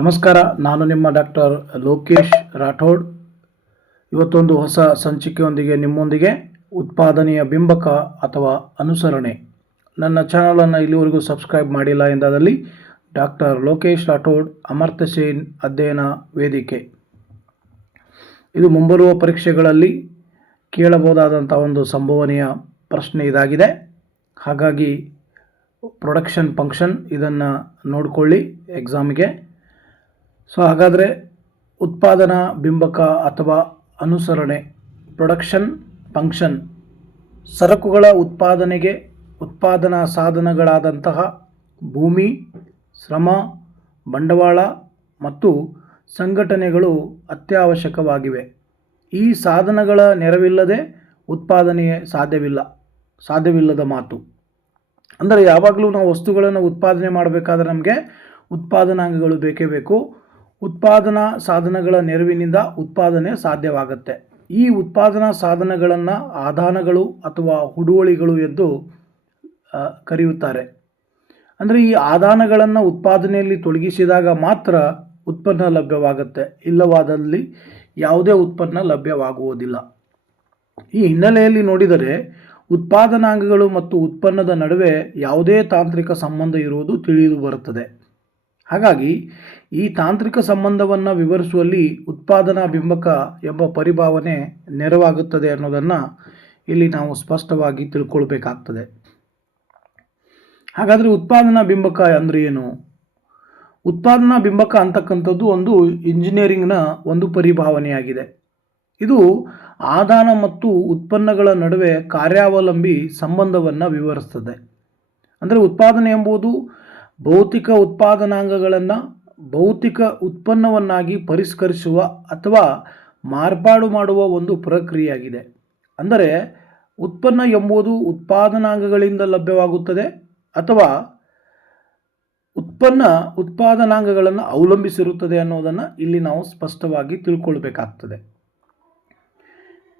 ನಮಸ್ಕಾರ, ನಾನು ನಿಮ್ಮ ಡಾಕ್ಟರ್ ಲೋಕೇಶ್ ರಾಠೋಡ್. ಇವತ್ತೊಂದು ಹೊಸ ಸಂಚಿಕೆಯೊಂದಿಗೆ ನಿಮ್ಮೊಂದಿಗೆ ಉತ್ಪಾದನೆಯ ಬಿಂಬಕ ಅಥವಾ ಅನುಸರಣೆ. ನನ್ನ ಚಾನಲನ್ನು ಇಲ್ಲಿವರೆಗೂ ಸಬ್ಸ್ಕ್ರೈಬ್ ಮಾಡಿಲ್ಲ ಎಂದಾದಲ್ಲಿ ಡಾಕ್ಟರ್ ಲೋಕೇಶ್ ರಾಠೋಡ್ ಅಮರ್ತ್ಯ ಸೇನ್ ಅಧ್ಯಯನ ವೇದಿಕೆ. ಇದು ಮುಂಬರುವ ಪರೀಕ್ಷೆಗಳಲ್ಲಿ ಕೇಳಬಹುದಾದಂಥ ಒಂದು ಸಂಭವನೀಯ ಪ್ರಶ್ನೆ ಇದಾಗಿದೆ. ಹಾಗಾಗಿ ಪ್ರೊಡಕ್ಷನ್ ಫಂಕ್ಷನ್ ಇದನ್ನು ನೋಡಿಕೊಳ್ಳಿ ಎಕ್ಸಾಮಿಗೆ ಸೊ ಹಾಗಾದರೆ ಉತ್ಪಾದನಾ ಬಿಂಬಕ ಅಥವಾ ಅನುಸರಣೆ ಪ್ರೊಡಕ್ಷನ್ ಫಂಕ್ಷನ್ ಸರಕುಗಳ ಉತ್ಪಾದನೆಗೆ ಉತ್ಪಾದನಾ ಸಾಧನಗಳಾದಂತಹ ಭೂಮಿ, ಶ್ರಮ, ಬಂಡವಾಳ ಮತ್ತು ಸಂಘಟನೆಗಳು ಅತ್ಯವಶ್ಯಕವಾಗಿವೆ. ಈ ಸಾಧನಗಳ ನೆರವಿಲ್ಲದೆ ಉತ್ಪಾದನೆ ಸಾಧ್ಯವಿಲ್ಲ, ಸಾಧ್ಯವಿಲ್ಲದ ಮಾತು. ಅಂದರೆ ಯಾವಾಗಲೂ ನಾವು ವಸ್ತುಗಳನ್ನು ಉತ್ಪಾದನೆ ಮಾಡಬೇಕಾದ್ರೆ ನಮಗೆ ಉತ್ಪಾದನಾಂಗಗಳು ಬೇಕೇ ಬೇಕು. ಉತ್ಪಾದನಾ ಸಾಧನಗಳ ನೆರವಿನಿಂದ ಉತ್ಪಾದನೆ ಸಾಧ್ಯವಾಗುತ್ತೆ. ಈ ಉತ್ಪಾದನಾ ಸಾಧನಗಳನ್ನು ಆದಾನಗಳು ಅಥವಾ ಹುಡುವಳಿಗಳು ಎಂದು ಕರೆಯುತ್ತಾರೆ. ಅಂದರೆ ಈ ಆದಾನಗಳನ್ನು ಉತ್ಪಾದನೆಯಲ್ಲಿ ತೊಡಗಿಸಿದಾಗ ಮಾತ್ರ ಉತ್ಪನ್ನ ಲಭ್ಯವಾಗುತ್ತೆ. ಇಲ್ಲವಾದಲ್ಲಿ ಯಾವುದೇ ಉತ್ಪನ್ನ ಲಭ್ಯವಾಗುವುದಿಲ್ಲ. ಈ ಹಿನ್ನೆಲೆಯಲ್ಲಿ ನೋಡಿದರೆ, ಉತ್ಪಾದನಾಂಗಗಳು ಮತ್ತು ಉತ್ಪನ್ನದ ನಡುವೆ ಯಾವುದೇ ತಾಂತ್ರಿಕ ಸಂಬಂಧ ಇರುವುದು ತಿಳಿದು ಬರುತ್ತದೆ. ಹಾಗಾಗಿ ಈ ತಾಂತ್ರಿಕ ಸಂಬಂಧವನ್ನು ವಿವರಿಸುವಲ್ಲಿ ಉತ್ಪಾದನಾ ಬಿಂಬಕ ಎಂಬ ಪರಿಭಾವನೆ ನೆರವಾಗುತ್ತದೆ ಅನ್ನೋದನ್ನು ಇಲ್ಲಿ ನಾವು ಸ್ಪಷ್ಟವಾಗಿ ತಿಳ್ಕೊಳ್ಬೇಕಾಗ್ತದೆ. ಹಾಗಾದರೆ ಉತ್ಪಾದನಾ ಬಿಂಬಕ ಅಂದರೆ ಏನು? ಉತ್ಪಾದನಾ ಬಿಂಬಕ ಅಂತಕ್ಕಂಥದ್ದು ಒಂದು ಇಂಜಿನಿಯರಿಂಗ್ನ ಒಂದು ಪರಿಭಾವನೆಯಾಗಿದೆ. ಇದು ಆದಾನ ಮತ್ತು ಉತ್ಪನ್ನಗಳ ನಡುವೆ ಕಾರ್ಯಾವಲಂಬಿ ಸಂಬಂಧವನ್ನು ವಿವರಿಸ್ತದೆ. ಅಂದರೆ ಉತ್ಪಾದನೆ ಎಂಬುದು ಭೌತಿಕ ಉತ್ಪಾದನಾಂಗಗಳನ್ನು ಭೌತಿಕ ಉತ್ಪನ್ನವನ್ನಾಗಿ ಪರಿಷ್ಕರಿಸುವ ಅಥವಾ ಮಾರ್ಪಾಡು ಮಾಡುವ ಒಂದು ಪ್ರಕ್ರಿಯೆಯಾಗಿದೆ. ಅಂದರೆ ಉತ್ಪನ್ನ ಎಂಬುದು ಉತ್ಪಾದನಾಂಗಗಳಿಂದ ಲಭ್ಯವಾಗುತ್ತದೆ ಅಥವಾ ಉತ್ಪನ್ನ ಉತ್ಪಾದನಾಂಗಗಳನ್ನು ಅವಲಂಬಿಸಿರುತ್ತದೆ ಅನ್ನೋದನ್ನು ಇಲ್ಲಿ ನಾವು ಸ್ಪಷ್ಟವಾಗಿ ತಿಳ್ಕೊಳ್ಬೇಕಾಗ್ತದೆ.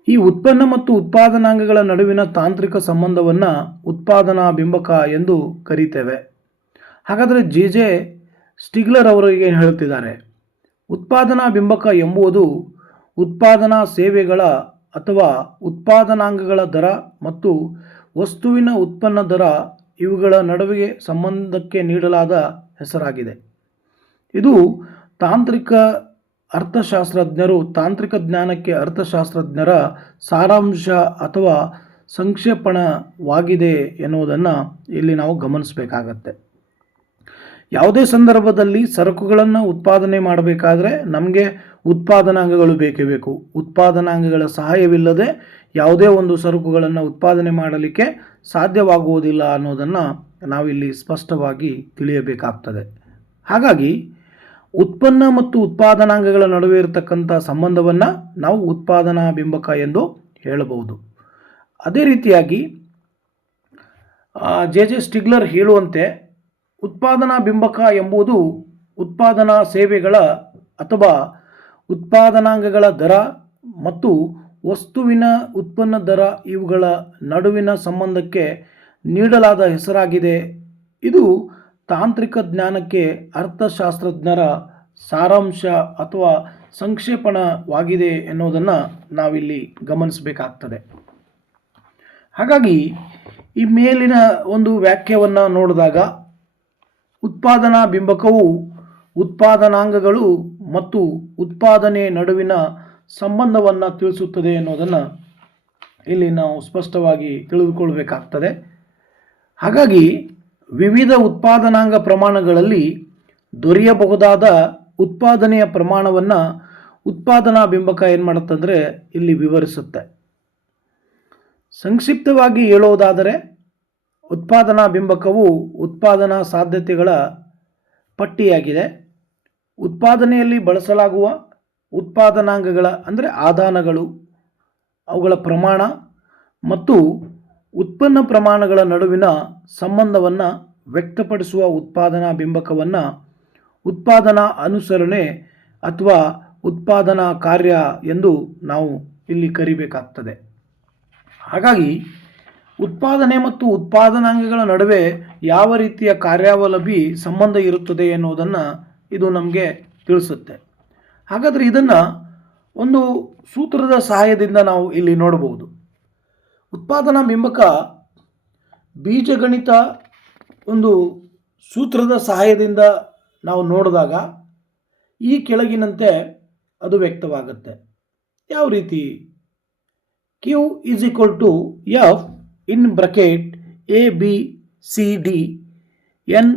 ಈ ಉತ್ಪನ್ನ ಮತ್ತು ಉತ್ಪಾದನಾಂಗಗಳ ನಡುವಿನ ತಾಂತ್ರಿಕ ಸಂಬಂಧವನ್ನು ಉತ್ಪಾದನಾ ಬಿಂಬಕ ಎಂದು ಕರೀತೇವೆ. ಹಾಗಾದರೆ ಜೆ ಜೆ ಸ್ಟಿಗ್ಲರ್ ಅವರು ಏನು ಹೇಳುತ್ತಿದ್ದಾರೆ, ಉತ್ಪಾದನಾ ಬಿಂಬಕ ಎಂಬುದು ಉತ್ಪಾದನಾ ಸೇವೆಗಳ ಅಥವಾ ಉತ್ಪಾದನಾಂಗಗಳ ದರ ಮತ್ತು ವಸ್ತುವಿನ ಉತ್ಪನ್ನ ದರ ಇವುಗಳ ನಡುವೆ ಸಂಬಂಧಕ್ಕೆ ನೀಡಲಾದ ಹೆಸರಾಗಿದೆ. ಇದು ತಾಂತ್ರಿಕ ಅರ್ಥಶಾಸ್ತ್ರಜ್ಞರು ತಾಂತ್ರಿಕ ಜ್ಞಾನಕ್ಕೆ ಅರ್ಥಶಾಸ್ತ್ರಜ್ಞರ ಸಾರಾಂಶ ಅಥವಾ ಸಂಕ್ಷೇಪಣವಾಗಿದೆ ಎನ್ನುವುದನ್ನು ಇಲ್ಲಿ ನಾವು ಗಮನಿಸಬೇಕಾಗತ್ತೆ. ಯಾವುದೇ ಸಂದರ್ಭದಲ್ಲಿ ಸರಕುಗಳನ್ನು ಉತ್ಪಾದನೆ ಮಾಡಬೇಕಾದ್ರೆ ನಮಗೆ ಉತ್ಪಾದನಾಂಗಗಳು ಬೇಕೇ ಬೇಕು. ಉತ್ಪಾದನಾಂಗಗಳ ಸಹಾಯವಿಲ್ಲದೆ ಯಾವುದೇ ಒಂದು ಸರಕುಗಳನ್ನು ಉತ್ಪಾದನೆ ಮಾಡಲಿಕ್ಕೆ ಸಾಧ್ಯವಾಗುವುದಿಲ್ಲ ಅನ್ನೋದನ್ನು ನಾವಿಲ್ಲಿ ಸ್ಪಷ್ಟವಾಗಿ ತಿಳಿಯಬೇಕಾಗ್ತದೆ. ಹಾಗಾಗಿ ಉತ್ಪನ್ನ ಮತ್ತು ಉತ್ಪಾದನಾಂಗಗಳ ನಡುವೆ ಇರತಕ್ಕಂಥ ಸಂಬಂಧವನ್ನು ನಾವು ಉತ್ಪಾದನಾ ಬಿಂಬಕ ಎಂದು ಹೇಳಬಹುದು. ಅದೇ ರೀತಿಯಾಗಿ ಜೆ ಜೆ ಸ್ಟಿಗ್ಲರ್ ಹೇಳುವಂತೆ ಉತ್ಪಾದನಾ ಬಿಂಬಕ ಎಂಬುದು ಉತ್ಪಾದನಾ ಸೇವೆಗಳ ಅಥವಾ ಉತ್ಪಾದನಾಂಗಗಳ ದರ ಮತ್ತು ವಸ್ತುವಿನ ಉತ್ಪನ್ನ ದರ ಇವುಗಳ ನಡುವಿನ ಸಂಬಂಧಕ್ಕೆ ನೀಡಲಾದ ಹೆಸರಾಗಿದೆ. ಇದು ತಾಂತ್ರಿಕ ಜ್ಞಾನಕ್ಕೆ ಅರ್ಥಶಾಸ್ತ್ರಜ್ಞರ ಸಾರಾಂಶ ಅಥವಾ ಸಂಕ್ಷೇಪಣವಾಗಿದೆ ಎನ್ನುವುದನ್ನು ನಾವಿಲ್ಲಿ ಗಮನಿಸಬೇಕಾಗ್ತದೆ. ಹಾಗಾಗಿ ಈ ಮೇಲಿನ ಒಂದು ವ್ಯಾಖ್ಯವನ್ನು ನೋಡಿದಾಗ ಉತ್ಪಾದನಾ ಬಿಂಬಕವು ಉತ್ಪಾದನಾಂಗಗಳು ಮತ್ತು ಉತ್ಪಾದನೆ ನಡುವಿನ ಸಂಬಂಧವನ್ನು ತಿಳಿಸುತ್ತದೆ ಅನ್ನೋದನ್ನು ಇಲ್ಲಿ ನಾವು ಸ್ಪಷ್ಟವಾಗಿ ತಿಳಿದುಕೊಳ್ಬೇಕಾಗ್ತದೆ. ಹಾಗಾಗಿ ವಿವಿಧ ಉತ್ಪಾದನಾಂಗ ಪ್ರಮಾಣಗಳಲ್ಲಿ ದೊರೆಯಬಹುದಾದ ಉತ್ಪಾದನೆಯ ಪ್ರಮಾಣವನ್ನು ಉತ್ಪಾದನಾ ಬಿಂಬಕ ಏನು ಮಾಡುತ್ತಂದರೆ ಇಲ್ಲಿ ವಿವರಿಸುತ್ತೆ. ಸಂಕ್ಷಿಪ್ತವಾಗಿ ಹೇಳುವುದಾದರೆ ಉತ್ಪಾದನಾ ಬಿಂಬಕವು ಉತ್ಪಾದನಾ ಸಾಧ್ಯತೆಗಳ ಪಟ್ಟಿಯಾಗಿದೆ. ಉತ್ಪಾದನೆಯಲ್ಲಿ ಬಳಸಲಾಗುವ ಉತ್ಪಾದನಾಂಗಗಳ, ಅಂದರೆ ಆದಾನಗಳು, ಅವುಗಳ ಪ್ರಮಾಣ ಮತ್ತು ಉತ್ಪನ್ನ ಪ್ರಮಾಣಗಳ ನಡುವಿನ ಸಂಬಂಧವನ್ನು ವ್ಯಕ್ತಪಡಿಸುವ ಉತ್ಪಾದನಾ ಬಿಂಬಕವನ್ನು ಉತ್ಪಾದನಾ ಅನುಸರಣೆ ಅಥವಾ ಉತ್ಪಾದನಾ ಕಾರ್ಯ ಎಂದು ನಾವು ಇಲ್ಲಿ ಕರಿಬೇಕಾಗ್ತದೆ. ಹಾಗಾಗಿ ಉತ್ಪಾದನೆ ಮತ್ತು ಉತ್ಪಾದನಾಂಗಗಳ ನಡುವೆ ಯಾವ ರೀತಿಯ ಕಾರ್ಯಾವಲಂಬಿ ಸಂಬಂಧ ಇರುತ್ತದೆ ಎನ್ನುವುದನ್ನು ಇದು ನಮಗೆ ತಿಳಿಸುತ್ತೆ. ಹಾಗಾದರೆ ಇದನ್ನು ಒಂದು ಸೂತ್ರದ ಸಹಾಯದಿಂದ ನಾವು ಇಲ್ಲಿ ನೋಡಬಹುದು. ಉತ್ಪಾದನಾ ಬಿಂಬಕ ಬೀಜಗಣಿತ ಒಂದು ಸೂತ್ರದ ಸಹಾಯದಿಂದ ನಾವು ನೋಡಿದಾಗ ಈ ಕೆಳಗಿನಂತೆ ಅದು ವ್ಯಕ್ತವಾಗುತ್ತೆ. ಯಾವ ರೀತಿ? Q is equal to F in bracket A B C D N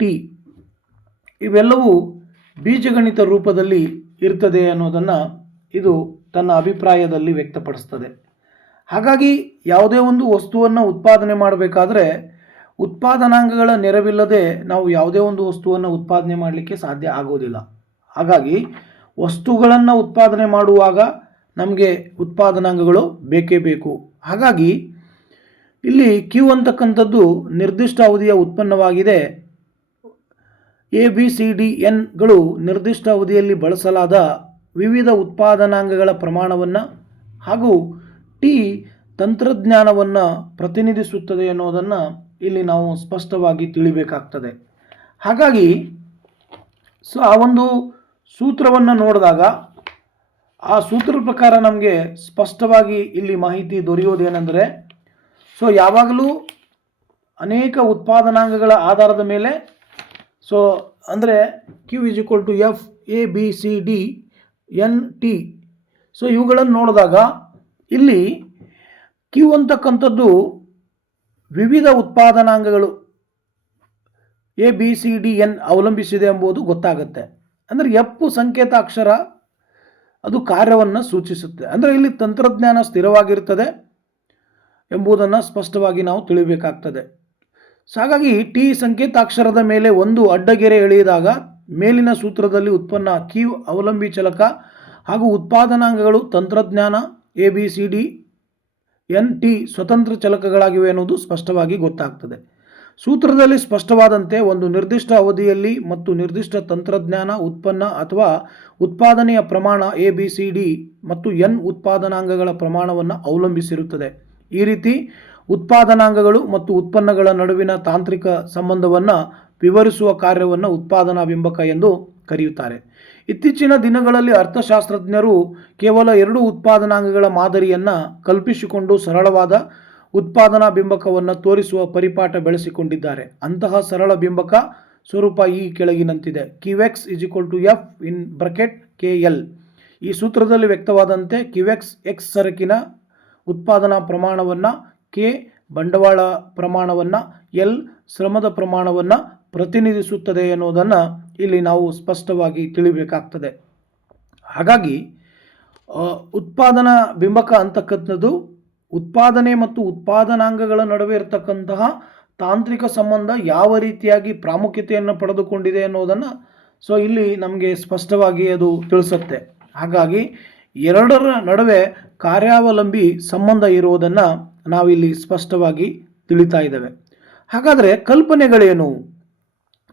T. ಇವೆಲ್ಲವೂ ಬೀಜಗಣಿತ ರೂಪದಲ್ಲಿ ಇರ್ತದೆ ಅನ್ನೋದನ್ನು ಇದು ತನ್ನ ಅಭಿಪ್ರಾಯದಲ್ಲಿ ವ್ಯಕ್ತಪಡಿಸ್ತದೆ. ಹಾಗಾಗಿ ಯಾವುದೇ ಒಂದು ವಸ್ತುವನ್ನು ಉತ್ಪಾದನೆ ಮಾಡಬೇಕಾದ್ರೆ ಉತ್ಪಾದನಾಂಗಗಳ ನೆರವಿಲ್ಲದೆ ನಾವು ಯಾವುದೇ ಒಂದು ವಸ್ತುವನ್ನು ಉತ್ಪಾದನೆ ಮಾಡಲಿಕ್ಕೆ ಸಾಧ್ಯ ಆಗೋದಿಲ್ಲ. ಹಾಗಾಗಿ ವಸ್ತುಗಳನ್ನು ಉತ್ಪಾದನೆ ಮಾಡುವಾಗ ನಮಗೆ ಉತ್ಪಾದನಾಂಗಗಳು ಬೇಕೇ ಬೇಕು. ಹಾಗಾಗಿ ಇಲ್ಲಿ ಕ್ಯೂ ಅಂತಕ್ಕಂಥದ್ದು ನಿರ್ದಿಷ್ಟ ಅವಧಿಯ ಉತ್ಪನ್ನವಾಗಿದೆ. ಎ ಬಿ ಸಿ ಡಿ ಎನ್ಗಳು ನಿರ್ದಿಷ್ಟ ಅವಧಿಯಲ್ಲಿ ಬಳಸಲಾದ ವಿವಿಧ ಉತ್ಪಾದನಾಂಗಗಳ ಪ್ರಮಾಣವನ್ನು ಹಾಗೂ ಟಿ ತಂತ್ರಜ್ಞಾನವನ್ನು ಪ್ರತಿನಿಧಿಸುತ್ತದೆ ಅನ್ನೋದನ್ನು ಇಲ್ಲಿ ನಾವು ಸ್ಪಷ್ಟವಾಗಿ ತಿಳಿಬೇಕಾಗ್ತದೆ. ಹಾಗಾಗಿ ಸೊ, ಆ ಒಂದು ಸೂತ್ರವನ್ನು ನೋಡಿದಾಗ ಆ ಸೂತ್ರದ ಪ್ರಕಾರ ನಮಗೆ ಸ್ಪಷ್ಟವಾಗಿ ಇಲ್ಲಿ ಮಾಹಿತಿ ದೊರೆಯೋದೇನೆಂದರೆ ಸೊ ಯಾವಾಗಲೂ ಅನೇಕ ಉತ್ಪಾದನಾಂಗಗಳ ಆಧಾರದ ಮೇಲೆ ಸೊ ಅಂದರೆ Q is equal to F A B C D N T so ಇವುಗಳನ್ನು ನೋಡಿದಾಗ ಇಲ್ಲಿ ಕ್ಯೂ ಅಂತಕ್ಕಂಥದ್ದು ವಿವಿಧ ಉತ್ಪಾದನಾಂಗಗಳು A B C D N ಅವಲಂಬಿಸಿದೆ ಎಂಬುದು ಗೊತ್ತಾಗುತ್ತೆ. ಅಂದರೆ ಎಪ್ಪು ಸಂಕೇತ ಅಕ್ಷರ ಅದು ಕಾರ್ಯವನ್ನು ಸೂಚಿಸುತ್ತೆ. ಅಂದರೆ ಇಲ್ಲಿ ತಂತ್ರಜ್ಞಾನ ಸ್ಥಿರವಾಗಿರ್ತದೆ. ಎಂಬುದನ್ನು ಸ್ಪಷ್ಟವಾಗಿ ನಾವು ತಿಳಿಬೇಕಾಗ್ತದೆ. ಹಾಗಾಗಿ ಟಿ ಸಂಕೇತಾಕ್ಷರದ ಮೇಲೆ ಒಂದು ಅಡ್ಡಗೆರೆ ಎಳೆಯಿದಾಗ ಮೇಲಿನ ಸೂತ್ರದಲ್ಲಿ ಉತ್ಪನ್ನ ಕ್ಯೂ ಅವಲಂಬಿ ಚಲಕ ಹಾಗೂ ಉತ್ಪಾದನಾಂಗಗಳು ತಂತ್ರಜ್ಞಾನ A B C D N T ಸ್ವತಂತ್ರ ಚಲಕಗಳಾಗಿವೆ ಎನ್ನುವುದು ಸ್ಪಷ್ಟವಾಗಿ ಗೊತ್ತಾಗ್ತದೆ. ಸೂತ್ರದಲ್ಲಿ ಸ್ಪಷ್ಟವಾದಂತೆ ಒಂದು ನಿರ್ದಿಷ್ಟ ಅವಧಿಯಲ್ಲಿ ಮತ್ತು ನಿರ್ದಿಷ್ಟ ತಂತ್ರಜ್ಞಾನ ಉತ್ಪನ್ನ ಅಥವಾ ಉತ್ಪಾದನೆಯ ಪ್ರಮಾಣ ಎ ಬಿ ಸಿ ಡಿ ಮತ್ತು ಎನ್ ಉತ್ಪಾದನಾಂಗಗಳ ಪ್ರಮಾಣವನ್ನು ಅವಲಂಬಿಸಿರುತ್ತದೆ. ಈ ರೀತಿ ಉತ್ಪಾದನಾಂಗಗಳು ಮತ್ತು ಉತ್ಪನ್ನಗಳ ನಡುವಿನ ತಾಂತ್ರಿಕ ಸಂಬಂಧವನ್ನು ವಿವರಿಸುವ ಕಾರ್ಯವನ್ನು ಉತ್ಪಾದನಾ ಬಿಂಬಕ ಎಂದು ಕರೆಯುತ್ತಾರೆ. ಇತ್ತೀಚಿನ ದಿನಗಳಲ್ಲಿ ಅರ್ಥಶಾಸ್ತ್ರಜ್ಞರು ಕೇವಲ ಎರಡು ಉತ್ಪಾದನಾಂಗಗಳ ಮಾದರಿಯನ್ನು ಕಲ್ಪಿಸಿಕೊಂಡು ಸರಳವಾದ ಉತ್ಪಾದನಾ ಬಿಂಬಕವನ್ನು ತೋರಿಸುವ ಪರಿಪಾಠ ಬೆಳೆಸಿಕೊಂಡಿದ್ದಾರೆ. ಅಂತಹ ಸರಳ ಬಿಂಬಕ ಸ್ವರೂಪ ಈ ಕೆಳಗಿನಂತಿದೆ. ಕಿವೆಕ್ಸ್ is equal to F in bracket K L ಈ ಸೂತ್ರದಲ್ಲಿ ವ್ಯಕ್ತವಾದಂತೆ ಕಿವೆಕ್ಸ್ ಎಕ್ಸ್ ಸರಕಿನ ಉತ್ಪಾದನಾ ಪ್ರಮಾಣವನ್ನು, ಕೆ ಬಂಡವಾಳ ಪ್ರಮಾಣವನ್ನು, ಎಲ್ ಶ್ರಮದ ಪ್ರಮಾಣವನ್ನು ಪ್ರತಿನಿಧಿಸುತ್ತದೆ ಎನ್ನುವುದನ್ನು ಇಲ್ಲಿ ನಾವು ಸ್ಪಷ್ಟವಾಗಿ ತಿಳಿಬೇಕಾಗ್ತದೆ. ಹಾಗಾಗಿ ಉತ್ಪಾದನಾ ಬಿಂಬಕ ಅಂತಕ್ಕಂಥದ್ದು ಉತ್ಪಾದನೆ ಮತ್ತು ಉತ್ಪಾದನಾಂಗಗಳ ನಡುವೆ ಇರತಕ್ಕಂತಹ ತಾಂತ್ರಿಕ ಸಂಬಂಧ ಯಾವ ರೀತಿಯಾಗಿ ಪ್ರಾಮುಖ್ಯತೆಯನ್ನು ಪಡೆದುಕೊಂಡಿದೆ ಅನ್ನೋದನ್ನು ಸೊ, ಇಲ್ಲಿ ನಮಗೆ ಸ್ಪಷ್ಟವಾಗಿ ಅದು ತಿಳಿಸುತ್ತೆ. ಹಾಗಾಗಿ, ಎರಡರ ನಡುವೆ ಕಾರ್ಯಾವಲಂಬಿ ಸಂಬಂಧ ಇರುವುದನ್ನು ನಾವಿಲ್ಲಿ ಸ್ಪಷ್ಟವಾಗಿ ತಿಳಿತಾ ಇದ್ದೇವೆ. ಹಾಗಾದರೆ ಕಲ್ಪನೆಗಳೇನು?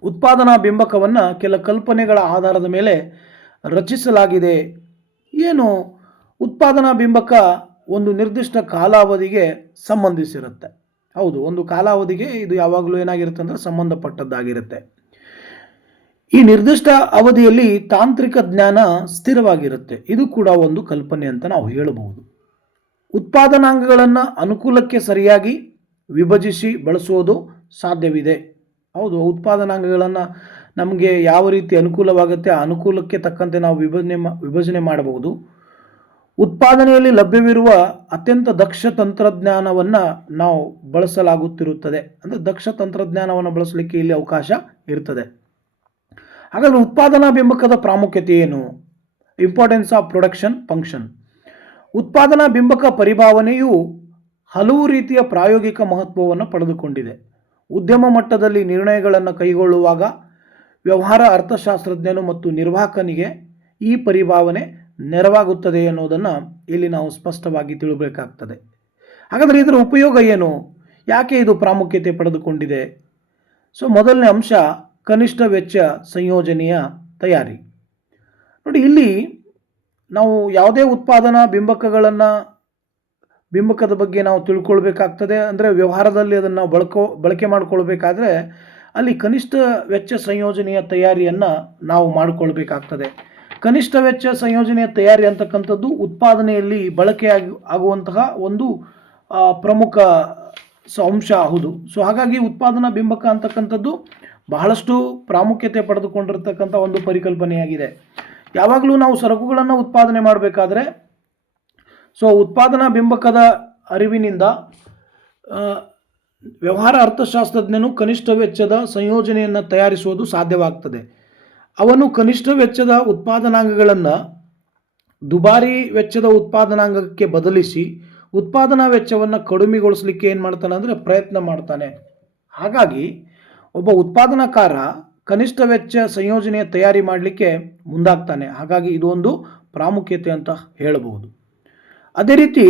ಉತ್ಪಾದನಾ ಬಿಂಬಕವನ್ನು ಕೆಲ ಕಲ್ಪನೆಗಳ ಆಧಾರದ ಮೇಲೆ ರಚಿಸಲಾಗಿದೆ. ಏನು? ಉತ್ಪಾದನಾ ಬಿಂಬಕ ಒಂದು ನಿರ್ದಿಷ್ಟ ಕಾಲಾವಧಿಗೆ ಸಂಬಂಧಿಸಿರುತ್ತೆ. ಹೌದು, ಒಂದು ಕಾಲಾವಧಿಗೆ ಇದು ಯಾವಾಗಲೂ ಏನಾಗಿರುತ್ತೆ ಅಂದರೆ ಸಂಬಂಧಪಟ್ಟದ್ದಾಗಿರುತ್ತೆ. ಈ ನಿರ್ದಿಷ್ಟ ಅವಧಿಯಲ್ಲಿ ತಾಂತ್ರಿಕ ಜ್ಞಾನ ಸ್ಥಿರವಾಗಿರುತ್ತೆ. ಇದು ಕೂಡ ಒಂದು ಕಲ್ಪನೆ ಅಂತ ನಾವು ಹೇಳಬಹುದು. ಉತ್ಪಾದನಾಂಗಗಳನ್ನು ಅನುಕೂಲಕ್ಕೆ ಸರಿಯಾಗಿ ವಿಭಜಿಸಿ ಬಳಸುವುದು ಸಾಧ್ಯವಿದೆ. ಹೌದು, ಉತ್ಪಾದನಾಂಗಗಳನ್ನು ನಮಗೆ ಯಾವ ರೀತಿ ಅನುಕೂಲವಾಗುತ್ತೆ, ಆ ಅನುಕೂಲಕ್ಕೆ ತಕ್ಕಂತೆ ನಾವು ವಿಭಜನೆ ವಿಭಜನೆ ಮಾಡಬಹುದು. ಉತ್ಪಾದನೆಯಲ್ಲಿ ಲಭ್ಯವಿರುವ ಅತ್ಯಂತ ದಕ್ಷ ತಂತ್ರಜ್ಞಾನವನ್ನು ನಾವು ಬಳಸಲಾಗುತ್ತಿರುತ್ತದೆ. ಅಂದರೆ ದಕ್ಷ ತಂತ್ರಜ್ಞಾನವನ್ನು ಬಳಸಲಿಕ್ಕೆ ಇಲ್ಲಿ ಅವಕಾಶ ಇರ್ತದೆ. ಹಾಗಾದರೆ ಉತ್ಪಾದನಾ ಬಿಂಬಕದ ಪ್ರಾಮುಖ್ಯತೆ ಏನು? ಇಂಪಾರ್ಟೆನ್ಸ್ ಆಫ್ ಪ್ರೊಡಕ್ಷನ್ ಫಂಕ್ಷನ್ ಉತ್ಪಾದನಾ ಬಿಂಬಕ ಪರಿಭಾವನೆಯು ಹಲವು ರೀತಿಯ ಪ್ರಾಯೋಗಿಕ ಮಹತ್ವವನ್ನು ಪಡೆದುಕೊಂಡಿದೆ. ಉದ್ಯಮ ಮಟ್ಟದಲ್ಲಿ ನಿರ್ಣಯಗಳನ್ನು ಕೈಗೊಳ್ಳುವಾಗ ವ್ಯವಹಾರ ಅರ್ಥಶಾಸ್ತ್ರಜ್ಞನು ಮತ್ತು ನಿರ್ವಾಹಕನಿಗೆ ಈ ಪರಿಭಾವನೆ ನೆರವಾಗುತ್ತದೆ ಅನ್ನೋದನ್ನು ಇಲ್ಲಿ ನಾವು ಸ್ಪಷ್ಟವಾಗಿ ತಿಳಿಬೇಕಾಗ್ತದೆ. ಹಾಗಾದರೆ ಇದರ ಉಪಯೋಗ ಏನು? ಯಾಕೆ ಇದು ಪ್ರಾಮುಖ್ಯತೆ ಪಡೆದುಕೊಂಡಿದೆ? ಸೊ ಮೊದಲನೇ ಅಂಶ ಕನಿಷ್ಠ ವೆಚ್ಚ ಸಂಯೋಜನೆಯ ತಯಾರಿ. ನೋಡಿ, ಇಲ್ಲಿ ನಾವು ಯಾವುದೇ ಉತ್ಪಾದನಾ ಬಿಂಬಕಗಳನ್ನು, ಬಿಂಬಕದ ಬಗ್ಗೆ ನಾವು ತಿಳ್ಕೊಳ್ಬೇಕಾಗ್ತದೆ. ಅಂದರೆ ವ್ಯವಹಾರದಲ್ಲಿ ಅದನ್ನು ಬಳಕೋ, ಬಳಕೆ ಮಾಡಿಕೊಳ್ಬೇಕಾದ್ರೆ ಅಲ್ಲಿ ಕನಿಷ್ಠ ವೆಚ್ಚ ಸಂಯೋಜನೆಯ ತಯಾರಿಯನ್ನು ನಾವು ಮಾಡಿಕೊಳ್ಬೇಕಾಗ್ತದೆ. ಕನಿಷ್ಠ ವೆಚ್ಚ ಸಂಯೋಜನೆಯ ತಯಾರಿ ಅಂತಕ್ಕಂಥದ್ದು ಉತ್ಪಾದನೆಯಲ್ಲಿ ಬಳಕೆಯಾಗಿ ಆಗುವಂತಹ ಒಂದು ಪ್ರಮುಖ ಅಂಶ ಹೌದು. ಸೊ, ಹಾಗಾಗಿ ಉತ್ಪಾದನಾ ಬಿಂಬಕ ಅಂತಕ್ಕಂಥದ್ದು ಬಹಳಷ್ಟು ಪ್ರಾಮುಖ್ಯತೆ ಪಡೆದುಕೊಂಡಿರ್ತಕ್ಕಂಥ ಒಂದು ಪರಿಕಲ್ಪನೆಯಾಗಿದೆ. ಯಾವಾಗಲೂ ನಾವು ಸರಕುಗಳನ್ನು ಉತ್ಪಾದನೆ ಮಾಡಬೇಕಾದ್ರೆ, ಸೊ ಉತ್ಪಾದನಾ ಬಿಂಬಕದ ಅರಿವಿನಿಂದ ವ್ಯವಹಾರ ಅರ್ಥಶಾಸ್ತ್ರಜ್ಞನು ಕನಿಷ್ಠ ವೆಚ್ಚದ ಸಂಯೋಜನೆಯನ್ನು ತಯಾರಿಸುವುದು ಸಾಧ್ಯವಾಗ್ತದೆ. ಅವನು ಕನಿಷ್ಠ ವೆಚ್ಚದ ಉತ್ಪಾದನಾಂಗಗಳನ್ನು ದುಬಾರಿ ವೆಚ್ಚದ ಉತ್ಪಾದನಾಂಗಕ್ಕೆ ಬದಲಿಸಿ ಉತ್ಪಾದನಾ ವೆಚ್ಚವನ್ನು ಕಡಿಮೆಗೊಳಿಸಲಿಕ್ಕೆ ಏನು ಮಾಡ್ತಾನೆ ಅಂದರೆ ಪ್ರಯತ್ನ ಮಾಡ್ತಾನೆ. ಹಾಗಾಗಿ ಒಬ್ಬ ಉತ್ಪಾದನಾಕಾರ ಕನಿಷ್ಠ ವೆಚ್ಚ ಸಂಯೋಜನೆಯ ತಯಾರಿ ಮಾಡಲಿಕ್ಕೆ ಮುಂದಾಗ್ತಾನೆ. ಹಾಗಾಗಿ ಇದೊಂದು ಪ್ರಾಮುಖ್ಯತೆ ಅಂತ ಹೇಳಬಹುದು. ಅದೇ ರೀತಿ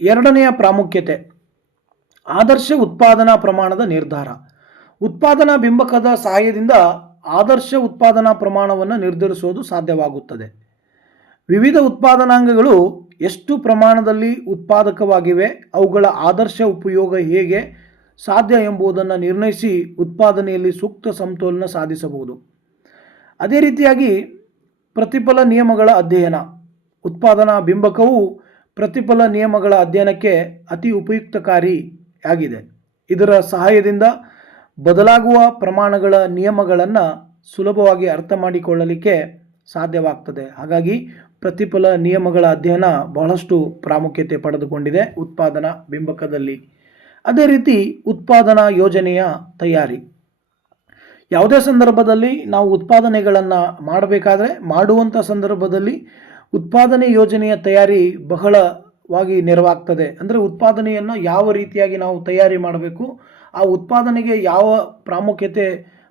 ಎರಡನೆಯ ಪ್ರಾಮುಖ್ಯತೆ, ಆದರ್ಶ ಉತ್ಪಾದನಾ ಪ್ರಮಾಣದ ನಿರ್ಧಾರ. ಉತ್ಪಾದನಾ ಬಿಂಬಕದ ಸಹಾಯದಿಂದ ಆದರ್ಶ ಉತ್ಪಾದನಾ ಪ್ರಮಾಣವನ್ನು ನಿರ್ಧರಿಸುವುದು ಸಾಧ್ಯವಾಗುತ್ತದೆ. ವಿವಿಧ ಉತ್ಪಾದನಾಂಗಗಳು ಎಷ್ಟು ಪ್ರಮಾಣದಲ್ಲಿ ಉತ್ಪಾದಕವಾಗಿವೆ, ಅವುಗಳ ಆದರ್ಶ ಉಪಯೋಗ ಹೇಗೆ ಸಾಧ್ಯ ಎಂಬುದನ್ನು ನಿರ್ಣಯಿಸಿ ಉತ್ಪಾದನೆಯಲ್ಲಿ ಸೂಕ್ತ ಸಮತೋಲನ ಸಾಧಿಸಬಹುದು. ಅದೇ ರೀತಿಯಾಗಿ ಪ್ರತಿಫಲ ನಿಯಮಗಳ ಅಧ್ಯಯನ. ಉತ್ಪಾದನಾ ಬಿಂಬಕವು ಪ್ರತಿಫಲ ನಿಯಮಗಳ ಅಧ್ಯಯನಕ್ಕೆ ಅತಿ ಉಪಯುಕ್ತಕಾರಿಯಾಗಿದೆ ಇದರ ಸಹಾಯದಿಂದ ಬದಲಾಗುವ ಪ್ರಮಾಣಗಳ ನಿಯಮಗಳನ್ನು ಸುಲಭವಾಗಿ ಅರ್ಥ ಮಾಡಿಕೊಳ್ಳಲಿಕ್ಕೆ ಸಾಧ್ಯವಾಗ್ತದೆ. ಹಾಗಾಗಿ ಪ್ರತಿಫಲ ನಿಯಮಗಳ ಅಧ್ಯಯನ ಬಹಳಷ್ಟು ಪ್ರಾಮುಖ್ಯತೆ ಪಡೆದುಕೊಂಡಿದೆ ಉತ್ಪಾದನಾ ಬಿಂಬಕದಲ್ಲಿ. ಅದೇ ರೀತಿ ಉತ್ಪಾದನಾ ಯೋಜನೆಯ ತಯಾರಿ. ಯಾವುದೇ ಸಂದರ್ಭದಲ್ಲಿ ನಾವು ಉತ್ಪಾದನೆಗಳನ್ನು ಮಾಡಬೇಕಾದ್ರೆ ಮಾಡುವಂಥ ಸಂದರ್ಭದಲ್ಲಿ ಉತ್ಪಾದನೆ ಯೋಜನೆಯ ತಯಾರಿ ಬಹಳವಾಗಿ ನೆರವಾಗ್ತದೆ. ಅಂದರೆ ಉತ್ಪಾದನೆಯನ್ನು ಯಾವ ರೀತಿಯಾಗಿ ನಾವು ತಯಾರಿ ಮಾಡಬೇಕು, ಆ ಉತ್ಪಾದನೆಗೆ ಯಾವ ಪ್ರಾಮುಖ್ಯತೆ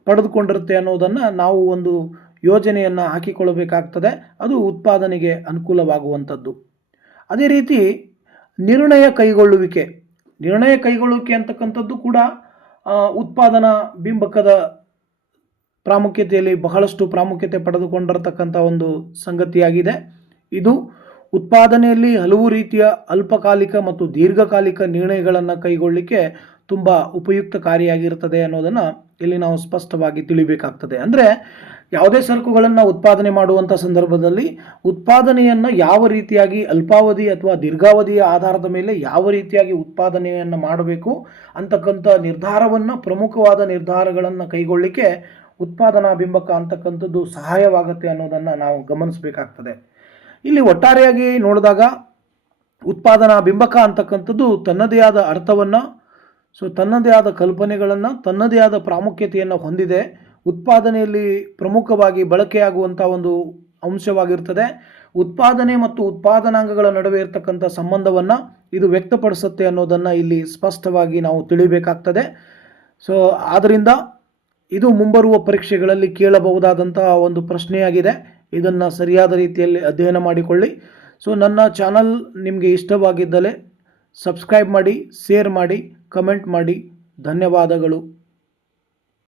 ಪಡೆದುಕೊಂಡಿರುತ್ತೆ ಅನ್ನೋದನ್ನು ನಾವು ಒಂದು ಯೋಜನೆಯನ್ನು ಹಾಕಿಕೊಳ್ಳಬೇಕಾಗ್ತದೆ. ಅದು ಉತ್ಪಾದನೆಗೆ ಅನುಕೂಲವಾಗುವಂಥದ್ದು ಅದೇ ರೀತಿ ನಿರ್ಣಯ ಕೈಗೊಳ್ಳುವಿಕೆ. ನಿರ್ಣಯ ಕೈಗೊಳ್ಳೋಕೆ ಅಂತಕ್ಕಂಥದ್ದು ಕೂಡ ಉತ್ಪಾದನಾ ಬಿಂಬಕದ ಪ್ರಾಮುಖ್ಯತೆಯಲ್ಲಿ ಬಹಳಷ್ಟು ಪ್ರಾಮುಖ್ಯತೆ ಪಡೆದುಕೊಂಡಿರತಕ್ಕಂಥ ಒಂದು ಸಂಗತಿಯಾಗಿದೆ. ಇದು ಉತ್ಪಾದನೆಯಲ್ಲಿ ಹಲವು ರೀತಿಯ ಅಲ್ಪಕಾಲಿಕ ಮತ್ತು ದೀರ್ಘಕಾಲಿಕ ನಿರ್ಣಯಗಳನ್ನು ಕೈಗೊಳ್ಳಲಿಕ್ಕೆ ತುಂಬ ಉಪಯುಕ್ತಕಾರಿಯಾಗಿರ್ತದೆ ಅನ್ನೋದನ್ನು ಇಲ್ಲಿ ನಾವು ಸ್ಪಷ್ಟವಾಗಿ ತಿಳಿಬೇಕಾಗ್ತದೆ. ಅಂದರೆ ಯಾವುದೇ ಸರಕುಗಳನ್ನು ಉತ್ಪಾದನೆ ಮಾಡುವಂಥ ಸಂದರ್ಭದಲ್ಲಿ ಉತ್ಪಾದನೆಯನ್ನು ಯಾವ ರೀತಿಯಾಗಿ ಅಲ್ಪಾವಧಿ ಅಥವಾ ದೀರ್ಘಾವಧಿಯ ಆಧಾರದ ಮೇಲೆ ಯಾವ ರೀತಿಯಾಗಿ ಉತ್ಪಾದನೆಯನ್ನು ಮಾಡಬೇಕು ಅಂತಕ್ಕಂಥ ನಿರ್ಧಾರವನ್ನು, ಪ್ರಮುಖವಾದ ನಿರ್ಧಾರಗಳನ್ನು ಕೈಗೊಳ್ಳಿಕ್ಕೆ ಉತ್ಪಾದನಾ ಬಿಂಬಕ ಅಂತಕ್ಕಂಥದ್ದು ಸಹಾಯವಾಗುತ್ತೆ ಅನ್ನೋದನ್ನು ನಾವು ಗಮನಿಸಬೇಕಾಗ್ತದೆ. ಇಲ್ಲಿ ಒಟ್ಟಾರೆಯಾಗಿ ನೋಡಿದಾಗ ಉತ್ಪಾದನಾ ಬಿಂಬಕ ಅಂತಕ್ಕಂಥದ್ದು ತನ್ನದೇ ಆದ ಅರ್ಥವನ್ನು, ಸೊ ತನ್ನದೇ ಆದ ಕಲ್ಪನೆಗಳನ್ನು, ತನ್ನದೇ ಆದ ಪ್ರಾಮುಖ್ಯತೆಯನ್ನು ಹೊಂದಿದೆ. ಉತ್ಪಾದನೆಯಲ್ಲಿ ಪ್ರಮುಖವಾಗಿ ಬಳಕೆಯಾಗುವಂಥ ಒಂದು ಅಂಶವಾಗಿರ್ತದೆ. ಉತ್ಪಾದನೆ ಮತ್ತು ಉತ್ಪಾದನಾಂಗಗಳ ನಡುವೆ ಇರತಕ್ಕಂಥ ಸಂಬಂಧವನ್ನು ಇದು ವ್ಯಕ್ತಪಡಿಸುತ್ತೆ ಅನ್ನೋದನ್ನು ಇಲ್ಲಿ ಸ್ಪಷ್ಟವಾಗಿ ನಾವು ತಿಳಿಬೇಕಾಗ್ತದೆ. ಸೊ ಆದ್ದರಿಂದ ಇದು ಮುಂಬರುವ ಪರೀಕ್ಷೆಗಳಲ್ಲಿ ಕೇಳಬಹುದಾದಂತಹ ಒಂದು ಪ್ರಶ್ನೆಯಾಗಿದೆ. ಇದನ್ನು ಸರಿಯಾದ ರೀತಿಯಲ್ಲಿ ಅಧ್ಯಯನ ಮಾಡಿಕೊಳ್ಳಿ. ಸೊ ನನ್ನ ಚಾನಲ್ ನಿಮಗೆ ಇಷ್ಟವಾಗಿದ್ದಲ್ಲಿ ಸಬ್ಸ್ಕ್ರೈಬ್ ಮಾಡಿ, ಶೇರ್ ಮಾಡಿ, ಕಮೆಂಟ್ ಮಾಡಿ. ಧನ್ಯವಾದಗಳು.